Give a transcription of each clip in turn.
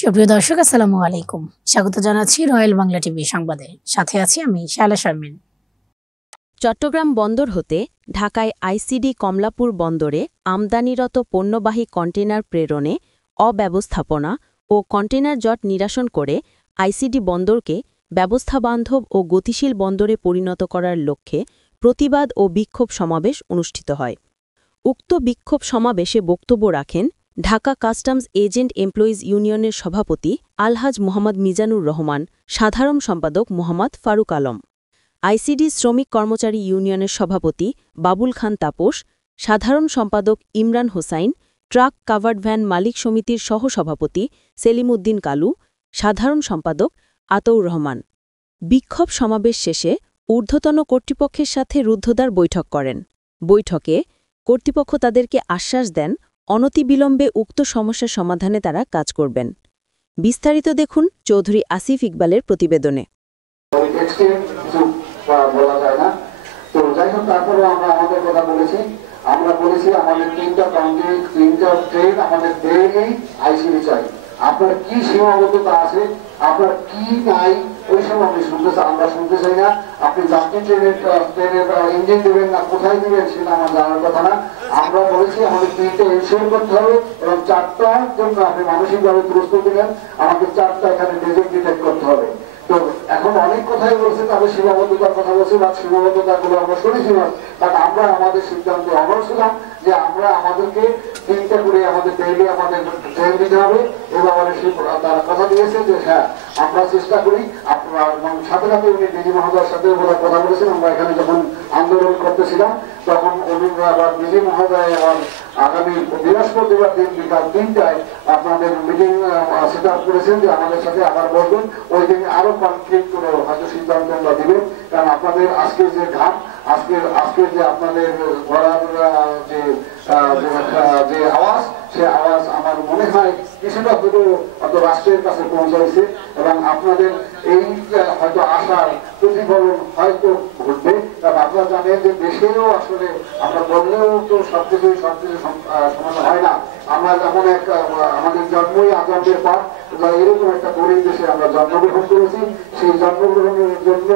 সুপ্রিয় দর্শক, আসসালামু আলাইকুম। স্বাগত জানাচ্ছি রয়্যাল বাংলা টিভি সংবাদে। সাথে আছি আমি শায়লা শারমিন। চট্টগ্রাম বন্দর হতে ঢাকায় আইসিডি কমলাপুর বন্দরে আমদানিরত পণ্যবাহী কন্টেইনার প্রেরণে অব্যবস্থাপনা ও কন্টেইনার জট নিরসন করে আইসিডি বন্দরকে ব্যবস্থাবান্ধব ও গতিশীল বন্দরে পরিণত করার লক্ষ্যে প্রতিবাদ ও বিক্ষোভ সমাবেশ অনুষ্ঠিত হয়। উক্ত বিক্ষোভ সমাবেশে বক্তব্য রাখেন ঢাকা কাস্টমস এজেন্ট এমপ্লয়িজ ইউনিয়নের সভাপতি আলহাজ মোহাম্মদ মিজানুর রহমান, সাধারণ সম্পাদক মোহাম্মদ ফারুক আলম, আইসিডি শ্রমিক কর্মচারী ইউনিয়নের সভাপতি বাবুল খান তাপস, সাধারণ সম্পাদক Imran Hossain, truck covered van মালিক সমিতির সহসভাপতি সেলিম উদ্দিন কালু, সাধারণ সম্পাদক আতউর রহমান। বিক্ষোভ সমাবেশ শেষে ঊর্ধ্বতন কর্তৃপক্ষের সাথে রুদ্ধদ্বার বৈঠক করেন। বৈঠকে কর্তৃপক্ষ তাদেরকে আশ্বাস দেন অনতিবিলম্বে উক্ত সমস্যার সমাধানে তারা কাজ করবেন। বিস্তারিত দেখুন চৌধুরী আসিফ ইকবালের প্রতিবেদনে। বলা যায় না। তো যাই হোক, তারপরে আমরা আমাদের কথা বলেছি। আমরা বলেছি আমাদের 3টা কন্টেইনার 3টা ট্রেন আমাদের ডেইলি আইসিডি চাই। আপনার কি সীমাবদ্ধতা আছে, আপনার কি নাই, ওই সময় আমরা শুনতে চাই না। আপনি যাত্রী ট্রেনের ইঞ্জিন দেবেন না, কোথায় দেবেন সেটা আমার জানার কথা না। আমরা বলেছি আমাদের 3টা ইনশিওর করতে হবে এবং 4টার জন্য আপনি মানসিকভাবে প্রস্তুত দিলেন, আমাকে 4টা এখানে ডিটেক্ট করতে হবে। তো এখন অনেক কথাই বলছে, তাদের সীমাবদ্ধতার কথা বলছে বা সীমাবদ্ধতা গুলো আমরা শুনেছি, কারণ আমরা আমাদের সিদ্ধান্তে অনড় ছিলাম যে আমরা আমাদেরকে 3টা করে আমাদের ডেইলি আমাদের ট্রেন দিতে হবে এবং তারা কথা দিয়েছে যে হ্যাঁ আমরা চেষ্টা করি। আপনার সাথে সাথে উনি ডিজি মহোদয়ের সাথে কথা বলেছেন। আমরা এখানে যখন আন্দোলন করতেছিলাম তখন উনি আবার ডিজি মহোদয় এবং আগামী বৃহস্পতিবার দিন বিকাল 3টায় আপনাদের মিটিং সেট আপ করেছেন যে আমাদের সাথে আবার বলবেন। ওই দিন আরো কনক্রিট করে হয়তো সিদ্ধান্ত আমরা দিবেন, কারণ আপনাদের আজকের যে ঘাম, আজকের যে আপনাদের ঘোরার যে আওয়াজ, সে আওয়াজ আমার মনে হয় কিছুটা হয়তো রাষ্ট্রের কাছে পৌঁছাইছে এবং আপনাদের এই হয়তো আশার প্রতিফলন হয়তো ঘটবে। কারণ আপনারা জানেন যে দেশেও আসলে আমরা বললেও তো সবকিছু সমাধান হয় না। আমরা যেমন আমাদের জন্মই আজন্মের পর, এরকম একটা গরিব দেশে আমরা জন্মগ্রহণ করেছি। সেই জন্মগ্রহণের জন্য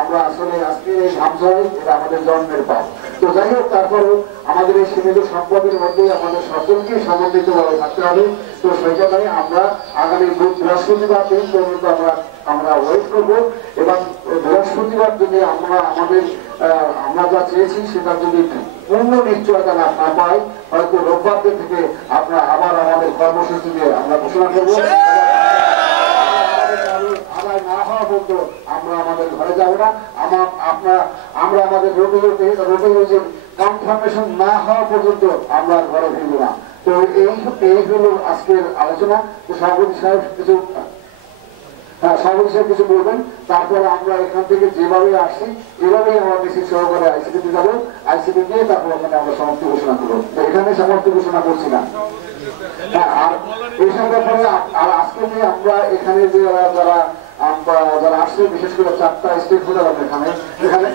আমরা আসলে আজকে এই ঘামছাই, এটা আমাদের জন্মের পাপ। তো যাই হোক, তারপরেও আমাদের এই সীমিত সম্পদের মধ্যেই আমাদের সকলকে সমন্বিতভাবে থাকতে হবে। তো সেই জন্যই আমরা আগামী বৃহস্পতিবার দিন পর্যন্ত আমরা ওয়েট করব এবং বৃহস্পতিবার যদি আমরা যা চেয়েছি সেটা যদি পূর্ণ নিশ্চয়তা না পাই, হয়তো রোববার দিন থেকে আমরা আবার আমাদের কর্মসূচি দিয়ে আমরা ঘোষণা করবো। আদায় না হওয়া পর্যন্ত আমরা আমাদের ঘরে যাবো না। আমরা আমাদের রোগীর কনফার্মেশন না হওয়া পর্যন্ত আমরা ঘরে ফিরবো না। তো এই হলো আজকের আলোচনা। তো সভাপতি সাহেব কিছু বলবেন, তারপরে আমরা এখান থেকে যেভাবে আসছি এভাবেই আমরা মিছিল সহকারে আইসিডি যাবো। আইসিডি দিয়ে তারপর ওখানে আমরা সমাপ্তি ঘোষণা করবো। এখানে সমাপ্তি ঘোষণা করছি না। আর এইসব ব্যাপারে আর আজকে যে আমরা এখানে যে যারা আসছে, বিশেষ করে 4টা স্টেট হোল্ডার এখানে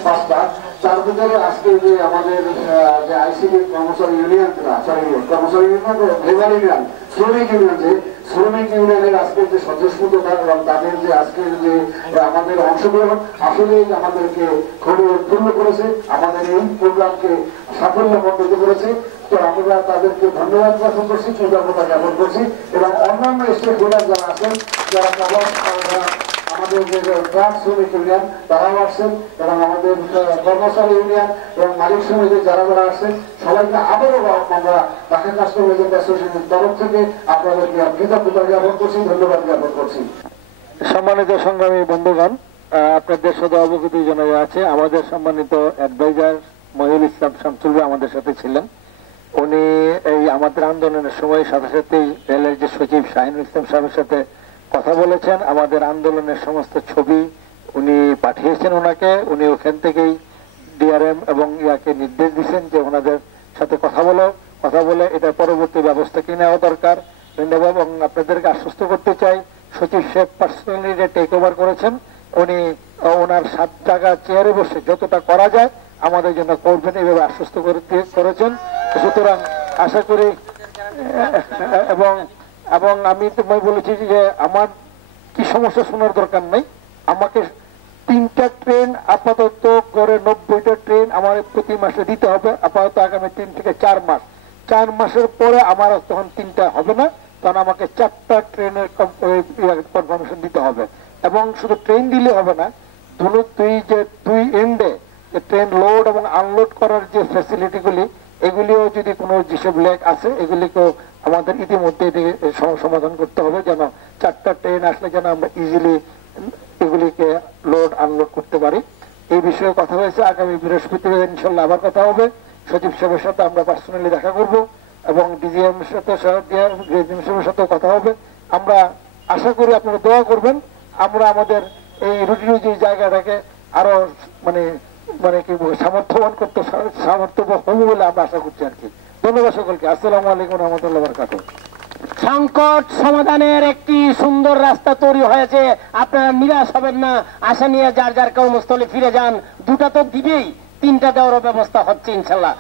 5টা, তার ভিতরে আজকে যে আমাদের যে আইসিডি কর্মচারী ইউনিয়ন, লেবার ইউনিয়ন, শ্রমিক ইউনিয়নের আজকের যে সদস্যতা এবং তাদের যে আজকের যে আমাদের অংশগ্রহণ আসলে আমাদেরকে খুবই উৎপন্ন করেছে, আমাদের এই প্রোগ্রামকে সাফল্যমণ্ডিত করেছে। তো আমরা তাদেরকে ধন্যবাদ জ্ঞাপন করছি, কৃতজ্ঞতা জ্ঞাপন করছি এবং অন্যান্য স্টেট হোল্ডার যারা আছেন, যারা আমাদের যে ট্রাক শ্রমিক ইউনিয়ন তারাও আসছেন এবং আমাদের কর্মচারী ইউনিয়ন এবং মালিক সমিতির যারা আসছেন, সবাইকে আবারও আমরা ঢাকা কাস্টমার এজেন্ট অ্যাসোসিয়েশনের তরফ থেকে আপনাদেরকে কৃতজ্ঞতা জ্ঞাপন করছি, ধন্যবাদ জ্ঞাপন করছি। সম্মানিত সংগ্রামী বন্ধুগণ, আপনাদের সাথে অবগতি জানাই আছে আমাদের সম্মানিত অ্যাডভাইজার মহিউল ইসলাম শামসুল আমাদের সাথে ছিলেন। উনি এই আমাদের আন্দোলনের সময় সাথে সাথেই রেলের যে সচিব শাহিনুল ইসলাম সাহেবের সাথে কথা বলেছেন। আমাদের আন্দোলনের সমস্ত ছবি উনি পাঠিয়েছেন ওনাকে। উনি ওখান থেকেই ডিআরএম এবং ইয়াকে নির্দেশ দিচ্ছেন যে ওনাদের সাথে কথা বলে এটা পরবর্তী ব্যবস্থা কি নেওয়া দরকার এবং আপনাদেরকে আশ্বস্ত করতে চাই সচিব সাহেব পার্সোনালি টেক ওভার করেছেন। উনি ওনার 7 টাকা চেয়ারে বসে যতটা করা যায় আমাদের জন্য করবেন, এভাবে আশ্বস্ত করেছেন। সুতরাং আশা করি এবং এবং আমি তোমায় বলেছি যে আমার কি সমস্যা শোনার দরকার নাই, আমাকে 3টা ট্রেন আপাতত করে 90টা ট্রেন আমার প্রতি মাসে দিতে হবে, আপাতত আগামী 3 থেকে 4 মাস। 4 মাসের পরে আমার তখন 3টা হবে না, তখন আমাকে 4টা ট্রেনের কনফার্মেশন দিতে হবে। এবং শুধু ট্রেন দিলে হবে না, দুই এন্ডে ট্রেন লোড এবং আনলোড করার যে ফ্যাসিলিটিগুলি, এগুলিও যদি কোনো যেসব লেক আছে এগুলিকেও আমাদের ইতিমধ্যে সমাধান করতে হবে, যেন 4টা ট্রেন আসলে যেন আমরা ইজিলি এগুলিকে লোড আনলোড করতে পারি। এই বিষয়ে কথা হয়েছে। আগামী বৃহস্পতিবার ইনশাল্লাহ আবার কথা হবে। সচিব সাহেবের সাথে আমরা পার্সোনালি দেখা করব এবং ডিজিএম সাহেবের সাথেও কথা হবে। আমরা আশা করি আপনারা দোয়া করবেন, আমরা আমাদের এই রুজি জায়গাটাকে আরো মানে কি সামর্থ্যবান করতে সামর্থ্য হবো বলে আমরা আশা করছি আর কি। ধন্যবাদ সকলকে। আসসালামু আলাইকুম রহমতুল্লাহ বারকাতুহু। সংকট সমাধানের একটি সুন্দর রাস্তা তৈরি হয়েছে, আপনারা নিরাশ হবেন না, আশা নিয়ে যার যার কর্মস্থলে ফিরে যান। 2টা তো দিবেই, 3টা দেওয়ার ব্যবস্থা হচ্ছে ইনশাল্লাহ।